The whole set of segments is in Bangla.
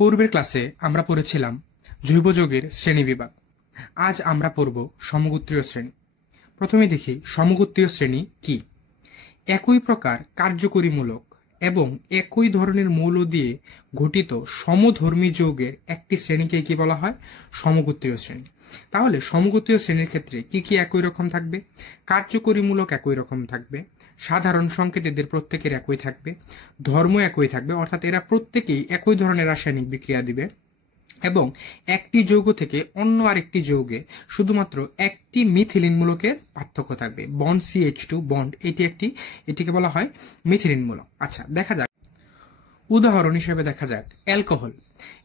পূর্বের ক্লাসে আমরা পড়েছিলাম জৈব যৌগের শ্রেণীবিভাগ। আজ আমরা পড়ব সমগোত্রীয় শ্রেণী। প্রথমে দেখি সমগোত্রীয় শ্রেণী কি। একই প্রকার কার্যকরীমূলক এবং একই ধরনের মৌল দিয়ে গঠিত সমধর্মী যৌগের একটি শ্রেণীকে কি বলা হয়? সমগোত্রীয় শ্রেণী। তাহলে সমগোত্রীয় শ্রেণীর ক্ষেত্রে কি কি একই রকম থাকবে? কার্যকরীমূলক একই রকম থাকবে, সাধারণ সংকেত এদের প্রত্যেকের একই থাকবে, ধর্ম একই থাকবে, অর্থাৎ এরা প্রত্যেকেই একই ধরনের রাসায়নিক বিক্রিয়া দিবে, এবং একটি যৌগ থেকে অন্য আরেকটি যৌগে শুধুমাত্র একটি মিথিলিন মূলকের পার্থক্য থাকবে। বন্ড CH2 বন্ড, এটিকে বলা হয় মিথিলিন মূলক। আচ্ছা, দেখা যাক উদাহরণ হিসেবে দেখা যাক অ্যালকোহল।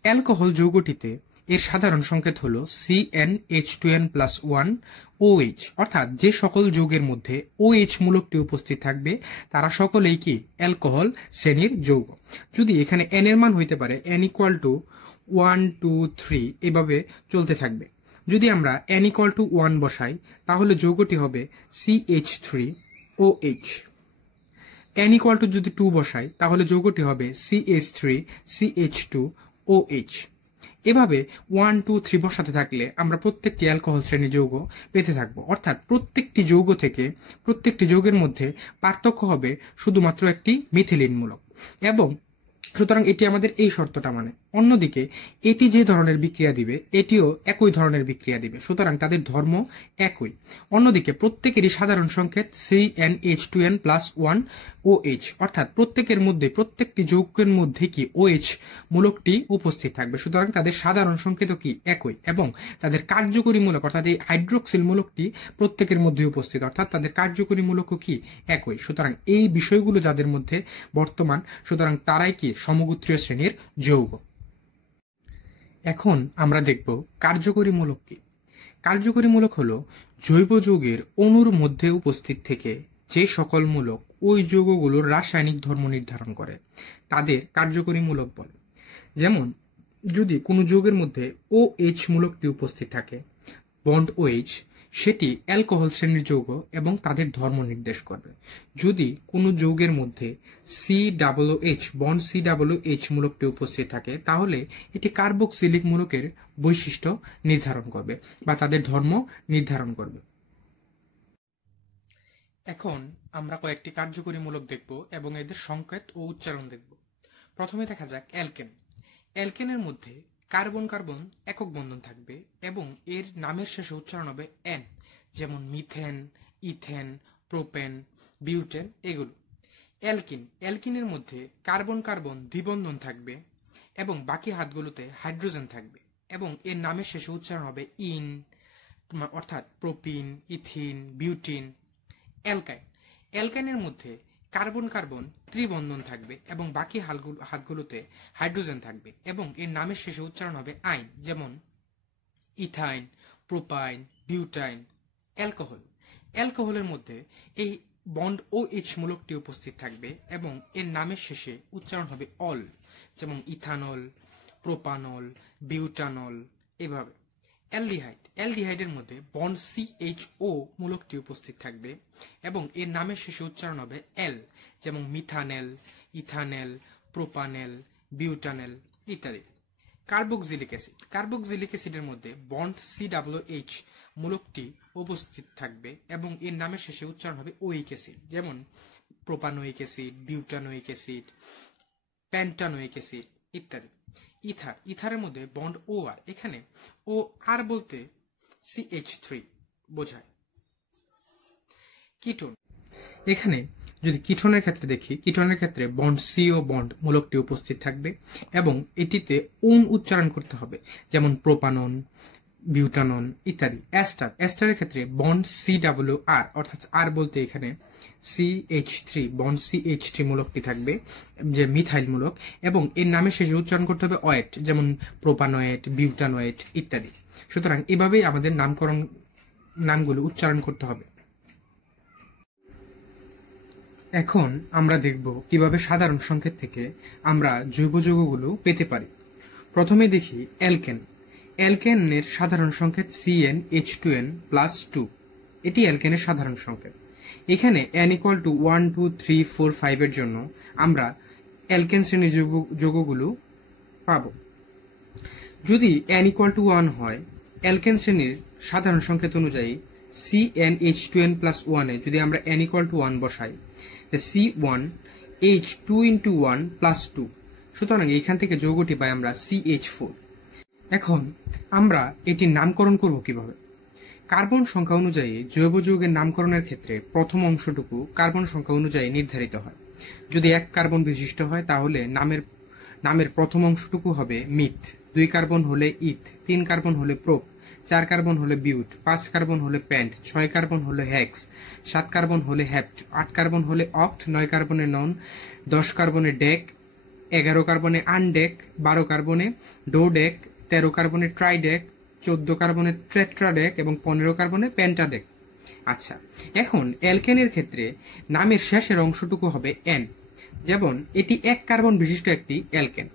অ্যালকোহল যৌগটিতে এর সাধারণ সংকেত হলো CnH2n+1 OH, অর্থাৎ যে সকল যৌগের মধ্যে OH মূলকটি উপস্থিত থাকবে তারা সকলেই কি অ্যালকোহল শ্রেণীর যৌগ। যদি এখানে n এর মান হইতে পারে n = 1 2 3 এভাবে চলতে থাকবে। যদি আমরা n = 1 বসাই তাহলে যৌগটি হবে CH3OH। n = যদি 2 বসাই তাহলে যৌগটি হবে CH3CH2OH। এভাবে 1 2 3 বসাতে থাকলে আমরা প্রত্যেকটি অ্যালকোহল শ্রেণীর যৌগ পেতে থাকবো। অর্থাৎ প্রত্যেকটি যৌগ থেকে প্রত্যেকটি যৌগের মধ্যে পার্থক্য হবে শুধুমাত্র একটি মিথিলিন মূলক, এবং সুতরাং এটি আমাদের এই শর্তটা মানে। অন্যদিকে এটি যে ধরনের বিক্রিয়া দিবে এটিও একই ধরনের বিক্রিয়া দিবে, সুতরাং তাদের ধর্ম একই। অন্যদিকে প্রত্যেকেরই সাধারণ সংকেত CnH2n+1 OH, অর্থাৎ প্রত্যেকটি যৌগের মধ্যে কি OH মূলকটি উপস্থিত থাকবে, সুতরাং তাদের সাধারণ সংকেতও কি একই, এবং তাদের কার্যকরী মূলক অর্থাৎ এই হাইড্রোক্সিল মূলকটি প্রত্যেকের মধ্যে উপস্থিত, অর্থাৎ তাদের কার্যকরী মূলকও কি একই। সুতরাং এই বিষয়গুলো যাদের মধ্যে বর্তমান, সুতরাং তারাই কি সমগোত্রীয় শ্রেণীর যৌগ। এখন আমরা দেখব কার্যকরী মূলক কি। কার্যকরী মূলক হলো জৈব যৌগের অণুর মধ্যে উপস্থিত থেকে যে সকল মূলক ওই যৌগগুলোর রাসায়নিক ধর্ম নির্ধারণ করে তাদের কার্যকরী মূলক বলে। যেমন যদি কোনো যৌগের মধ্যে OH মূলকটি উপস্থিত থাকে, বন্ড OH, সেটি অ্যালকোহল শ্রেণীর যৌগ এবং তাদের ধর্ম নির্দেশ করবে। যদি কোনো যৌগের মধ্যে COOH বন্ড COOH মূলকটি উপস্থিত থাকে তাহলে এটি কার্বক্সিলিক মূলকের বৈশিষ্ট্য নির্ধারণ করবে বা তাদের ধর্ম নির্ধারণ করবে। এখন আমরা কয়েকটি কার্যকরী মূলক দেখব এবং এদের সংকেত ও উচ্চারণ দেখব। প্রথমে দেখা যাক অ্যালকেন। অ্যালকেনের মধ্যে কার্বন কার্বন একক বন্ধন থাকবে এবং এর নামের শেষে উচ্চারণ হবে N, যেমন মিথেন, ইথেন, প্রোপেন, বিউটেন এগুলো। অ্যালকিনের মধ্যে কার্বন কার্বন দ্বিবন্ধন থাকবে এবং বাকি হাতগুলোতে হাইড্রোজেন থাকবে এবং এর নামের শেষে উচ্চারণ হবে ইন, অর্থাৎ প্রোপিন, ইথিন, বিউটিন। অ্যালকাইনের মধ্যে কার্বন কার্বন ত্রিবন্ধন থাকবে এবং বাকি হাতগুলোতে হাইড্রোজেন থাকবে এবং এর নামের শেষে উচ্চারণ হবে আইন, যেমন ইথাইন, প্রোপাইন, বিউটাইন। অ্যালকোহলের মধ্যে এই বন্ড OH মূলকটি উপস্থিত থাকবে এবং এর নামের শেষে উচ্চারণ হবে অল, যেমন ইথানল, প্রোপানল, বিউটানল এভাবে। অ্যালডিহাইডের মধ্যে বন্ড CHO মূলকটি উপস্থিত থাকবে এবং এর নামের শেষে উচ্চারণ হবে এল, যেমন মিথানেল, ইথানেল, প্রোপানেল, বিউটানেল ইত্যাদি। কার্বক্সিলিক অ্যাসিডের মধ্যে বন্ড COOH মূলকটি উপস্থিত থাকবে এবং এর নামের শেষে উচ্চারণ হবে ওইক অ্যাসিড, যেমন propanoic acid, butanoic acid, pentanoic acid ইত্যাদি। ইথারের মধ্যে বন্ড OR, এখানে OR বলতে CH3 বোঝায়। কিটোন, এখানে যদি কিটোনের ক্ষেত্রে দেখি, কিটোনের ক্ষেত্রে বন্ড CO বন্ড মূলকটি উপস্থিত থাকবে এবং এটিতে উন উচ্চারণ করতে হবে, যেমন প্রোপানন, বিউটানন ইত্যাদি। এস্টারের ক্ষেত্রে বন্ড CWR, অর্থাৎ আর বলতে এখানে CH3 বন্ড CH3 মূলকটি থাকবে, যে মিথাইল মূলক, এবং এর নামের শেষে উচ্চারণ করতে হবে ওয়েট, যেমন প্রোপানোয়েট, বিউটানোয়েট ইত্যাদি। সুতরাং এভাবেই আমাদের নামগুলো উচ্চারণ করতে হবে। এখন আমরা দেখব কিভাবে সাধারণ সংকেত থেকে আমরা জৈব যৌগগুলো পেতে পারি। প্রথমে দেখি অ্যালকেনের সাধারণ সংকেত CnH2n+2, এটি অ্যালকেনের সাধারণ সংকেত। এখানে n = 1 2 3 4 5 এর জন্য আমরা অ্যালকেন শ্রেণীর যৌগগুলো পাবো। যদি n ইকুয়াল টু 1 হয়, অ্যালকেন শ্রেণীর সাধারণ সংকেত অনুযায়ী CnH2n+1 এ যদি আমরা n ইকুয়াল টু 1 বসাই, C1H2 × 1 + 2, সুতরাং এইখান থেকে যৌগটি পাই আমরা CH4। এখন আমরা এটির নামকরণ করব কিভাবে? কার্বন সংখ্যা অনুযায়ী জৈব যৌগের নামকরণের ক্ষেত্রে প্রথম অংশটুকু কার্বন সংখ্যা অনুযায়ী নির্ধারিত হয়। যদি 1 কার্বন বিশিষ্ট হয় তাহলে নামের প্রথম অংশটুকু হবে মিথ, 2 কার্বন হলে ইথ, 3 কার্বন হলে প্রোপ, 4 কার্বন হলে বিউট, 5 কার্বন হলে প্যান্ট, 6 কার্বন হলে হেক্স, 7 কার্বন হলে হ্যাপ্ট, 8 কার্বন হলে অক্ট, 9 কার্বনে নন, 10 কার্বনে ডেক, 11 কার্বনে আনডেক, 12 কার্বনে ডোডেক, 13 কার্বনে ট্রাইডেক, 14 কার্বনে টেট্রাডেক এবং 15 কার্বনে পেন্টাডেক। আচ্ছা, এখন অ্যালকেনের ক্ষেত্রে নামের শেষের অংশটুকু হবে এন। যেমন এটি 1 কার্বন বিশিষ্ট একটি অ্যালকেন,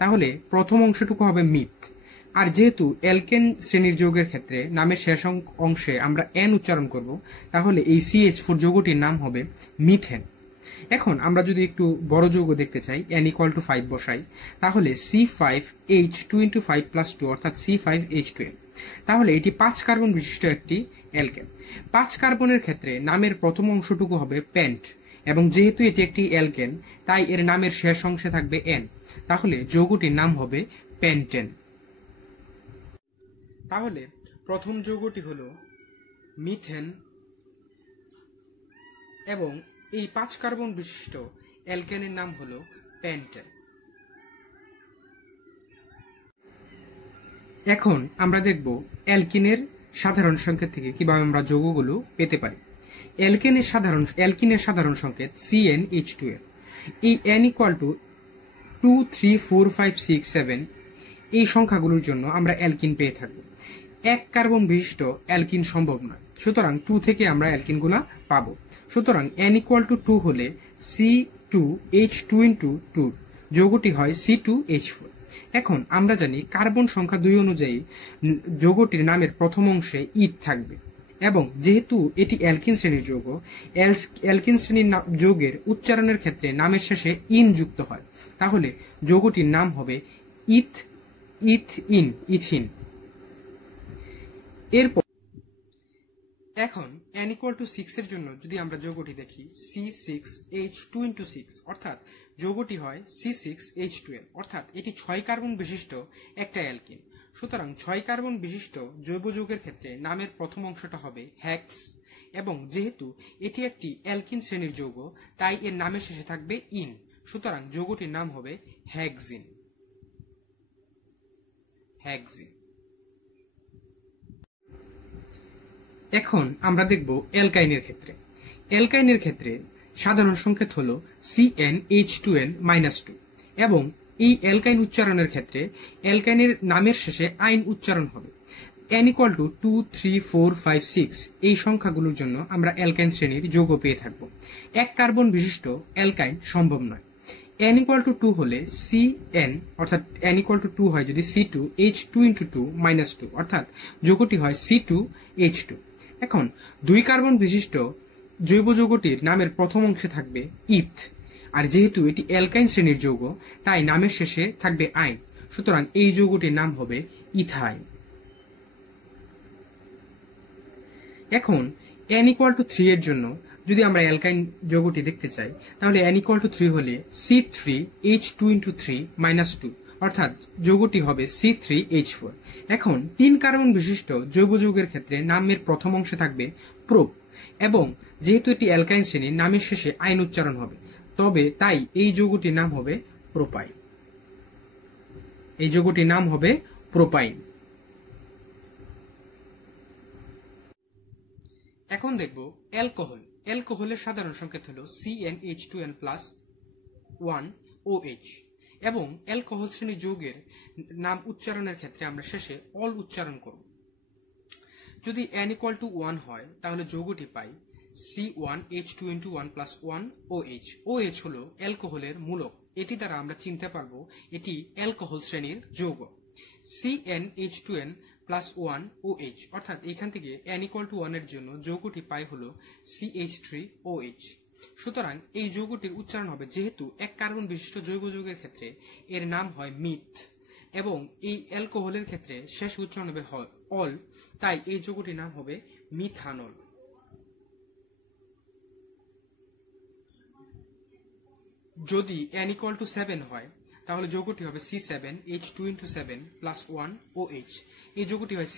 তাহলে প্রথম অংশটুকু হবে মিথ। আর যেহেতু অ্যালকেন শ্রেণীর যৌগের ক্ষেত্রে নামের শেষ অংশে আমরা এন উচ্চারণ করব, তাহলে এই CH4 যৌগটির নাম হবে মিথেন। এখন আমরা যদি একটু বড় যৌগ দেখতে চাই, n ইকুয়াল টু 5 বসাই, তাহলে C5H2 × 5 + 2 অর্থাৎ C5H2n। তাহলে এটি 5 কার্বন বিশিষ্ট একটি অ্যালকেন। 5 কার্বনের ক্ষেত্রে নামের প্রথম অংশটুকু হবে পেন্ট, এবং যেহেতু এটি একটি অ্যালকেন তাই এর নামের শেষ অংশে থাকবে n, তাহলে যৌগটির নাম হবে পেন্টেন। তাহলে প্রথম যৌগটি হলো মিথেন, এবং এই 5 কার্বন বিশিষ্ট অ্যালকেনের নাম হলো পেন্টেন। এখন আমরা দেখব অ্যালকিনের সাধারণ সংকেত থেকে কিভাবে আমরা যৌগগুলো পেতে পারি। অ্যালকিনের সাধারণ সংকেত CnH2n। এই n ইকুয়াল টু 2, 3, 4, 5, 6, 7 এই সংখ্যাগুলোর জন্য আমরা অ্যালকিন পেয়ে থাকব। 1 কার্বন বিশিষ্ট অ্যালকিন সম্ভব নয়, সুতরাং 2 থেকে আমরা অ্যালকিনগুলো পাবো। সুতরাং n ইকুয়াল টু 2 হলে C2H2 × 2 যৌগটি হয় C2H4। এখন আমরা জানি কার্বন সংখ্যা 2 অনুযায়ী যৌগটির নামের প্রথম অংশে ইথ থাকবে, এবং যেহেতু এটি অ্যালকিন শ্রেণীর যৌগ, অ্যালকিন শ্রেণীর যৌগের উচ্চারণের ক্ষেত্রে নামের শেষে ইন যুক্ত হয়, তাহলে যৌগটির নাম হবে ইথিন। এরপর এখন n ইকুয়াল টু 6 এর জন্য যদি আমরা যৌগটি দেখি, C6H2 × 6 অর্থাৎ যৌগটি হয় C6H2n, অর্থাৎ এটি 6 কার্বন বিশিষ্ট একটা অ্যালকিন। সুতরাং 6 কার্বন বিশিষ্ট জৈব যৌগের ক্ষেত্রে নামের প্রথম অংশটা হবে হেক্স, এবং যেহেতু এটি একটি অ্যালকিন শ্রেণীর যৌগ তাই এর নামের শেষে থাকবে ইন, সুতরাং যৌগটির নাম হবে হেক্সিন। এখন আমরা দেখব অ্যালকাইনের ক্ষেত্রে। অ্যালকাইনের ক্ষেত্রে সাধারণ সংকেত হলো CnH2n-2, এবং এই অ্যালকাইন উচ্চারণের ক্ষেত্রে অ্যালকাইনের নামের শেষে আইন উচ্চারণ হবে। n ইকুয়াল টু 2, 3, 4, 5, 6 এই সংখ্যাগুলোর জন্য আমরা অ্যালকাইন শ্রেণীর যৌগ পেয়ে থাকব। 1 কার্বন বিশিষ্ট অ্যালকাইন সম্ভব নয়। n ইকুয়াল টু 2 হলে Cn, অর্থাৎ n ইকুয়াল টু 2 হয় যদি C2H2 × 2 - 2 অর্থাৎ যৌগটি হয় C2H2। এখন 2 কার্বন বিশিষ্ট জৈব যৌগটির নামের প্রথম অংশে থাকবে ইথ, আর যেহেতু এটি অ্যালকাইন শ্রেণীর যৌগ তাই নামের শেষে থাকবে আইন, সুতরাং এই যৌগটির নাম হবে ইথাইন। এখন n ইকুয়াল টু 3 এর জন্য যদি আমরা অ্যালকাইন যৌগটি দেখতে চাই, তাহলে n ইকুয়াল টু 3 হলে C3H2 × 3 - 2 অর্থাৎ যৌগটি হবে C3H4। এখন 3 কার্বন বিশিষ্ট জৈব যৌগের ক্ষেত্রে নামের প্রথম অংশে থাকবে প্রোপ, এবং যেহেতু এটি অ্যালকাইন শ্রেণী নামের শেষে আইন উচ্চারণ হবে, তবে তাই এই যৌগটির নাম হবে প্রোপাইন। এখন দেখব অ্যালকোহল। অ্যালকোহলের সাধারণ সংকেত হলো CnH2n+1OH, এবং অ্যালকোহল শ্রেণী যৌগের নাম উচ্চারণের ক্ষেত্রে আমরা শেষে অল উচ্চারণ করব। যদি n ইকুয়াল টু 1 হয় তাহলে যৌগটি পাই C1H2 × 1 + 1OH। OH হলো অ্যালকোহলের মূলক, এটি দ্বারা আমরা চিনতে পারবো এটি অ্যালকোহল শ্রেণীর যৌগ। CnH2n+1OH, অর্থাৎ এখান থেকে n ইকুয়াল টু 1 এর জন্য যৌগটি পাই হলো CH3OH। সুতরাং এই যৌগটির উচ্চারণ হবে, যেহেতু 1 কার্বন বিশিষ্ট জৈব যৌগের ক্ষেত্রে এর নাম হয় মিথ, এবং এই অ্যালকোহলের ক্ষেত্রে শেষ উচ্চারণ হবে অল, তাই এই যৌগটির নাম হবে মিথানল। যদি n=7 হয় তাহলে যৌগটি হবে C7H2 প্লাস 1 OH। এই যৌগটি হয়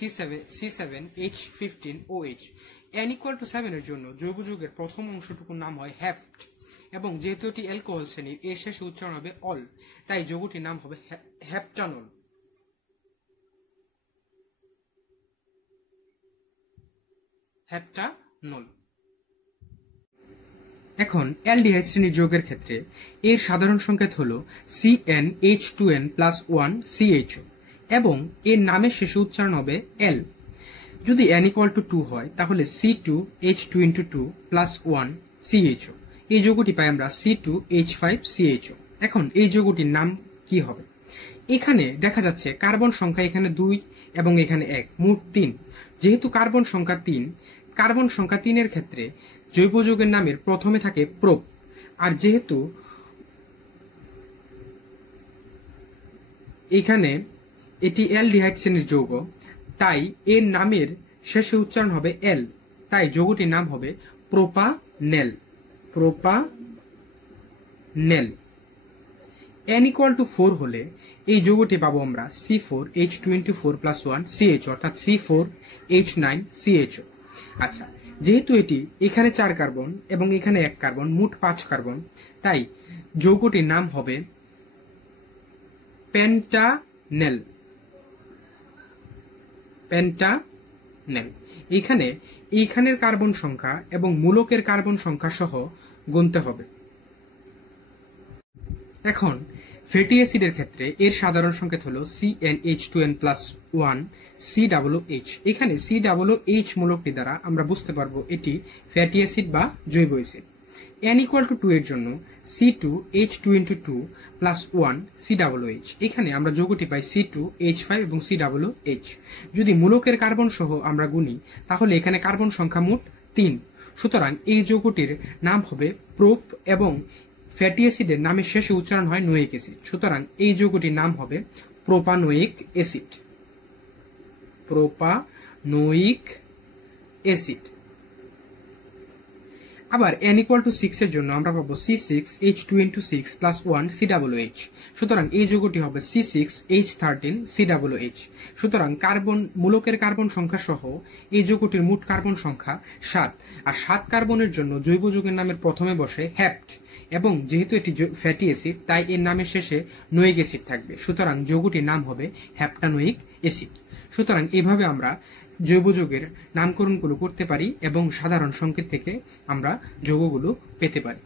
C7H15OH। n=7 এর জন্য জৈব যৌগের প্রথম অংশটুকুর নাম হয় হেপ্ট, এবং যেহেতু এটি অ্যালকোহল শ্রেণীর এর শেষে উচ্চারণ হবে অল, তাই যৌগটির নাম হবে হেপ্টানল। হেপ্টানল। এখন অ্যালডিহাইড শ্রেণীর যৌগের ক্ষেত্রে এর সাধারণ সংকেত হল CnH2n+1CHO, এবং এর নামের শেষে উচ্চারণ হবে L। যদি n=2 হয় তাহলে C2H2+1CHO। এই যৌগটি পাই আমরা C2H5CHO। এখন এই যৌগটির নাম কি হবে? এখানে দেখা যাচ্ছে কার্বন সংখ্যা এখানে 2 এবং এখানে 1, মোট 3। যেহেতু কার্বন সংখ্যা 3 এর ক্ষেত্রে জৈব যৌগের নামের প্রথমে থাকে প্রোপ, আর যেহেতু এখানে এটি অ্যালডিহাইড শ্রেণীর যৌগ, তাই এর নামের শেষে উচ্চারণ হবে এল, তাই যৌগটির নাম হবে প্রোপানেল। প্রোপানেল। n=4 হলে এই যৌগটি পাবো আমরা C4H24+1CHO, অর্থাৎ C4H9CHO। আচ্ছা, যেহেতু এটি এখানে 4 কার্বন এবং এখানে 1 কার্বন, মোট 5 কার্বন, তাই যৌগটির নাম হবে পেন্টানেল। পেন্টানেল। এইখানের কার্বন সংখ্যা এবং মূলকের কার্বন সংখ্যা সহ গুনতে হবে। এখন ফ্যাটি অ্যাসিডের ক্ষেত্রে এর সাধারণ সংকেত হলো CnH2n+1COOH। এখানে COOH মূলকটি দ্বারা আমরা বুঝতে পারবো এটি ফ্যাটি অ্যাসিড বা জৈব অ্যাসিড। n=2 এর জন্য C2H2n+1COOH। এখানে আমরা যৌগটি পাই C2H5 এবং COOH। যদি মূলকের কার্বন সহ আমরা গুনি তাহলে এখানে কার্বন সংখ্যা মোট 3। সুতরাং এই যৌগটির নাম হবে প্রোপ, এবং ফ্যাটি অ্যাসিডের নামের শেষে উচ্চারণ হয় নোয়িক অ্যাসিড। সুতরাং এই যৌগটির নাম হবে প্রোপানোয়িক অ্যাসিড। Propanoic acid. আবার n=6 এর জন্য আমরা পাবো C6H2n+6+1COOH। সুতরাং এই যৌগটি হবে C6H13COOH। সুতরাং মূলকের কার্বন সংখ্যা সহ এই যৌগটির মোট কার্বন সংখ্যা 7, আর 7 কার্বনের জন্য জৈব যৌগের নামের প্রথমে বসে হেপ্ট, এবং যেহেতু এটি ফ্যাটি অ্যাসিড তাই এর নামের শেষে নোয়িক অ্যাসিড থাকবে। সুতরাং যৌগটির নাম হবে হেপ্টানোয়িক অ্যাসিড। সুতরাং এভাবে আমরা জৈব যৌগের নামকরণগুলো করতে পারি এবং সাধারণ সংকেত থেকে আমরা যৌগগুলো পেতে পারি।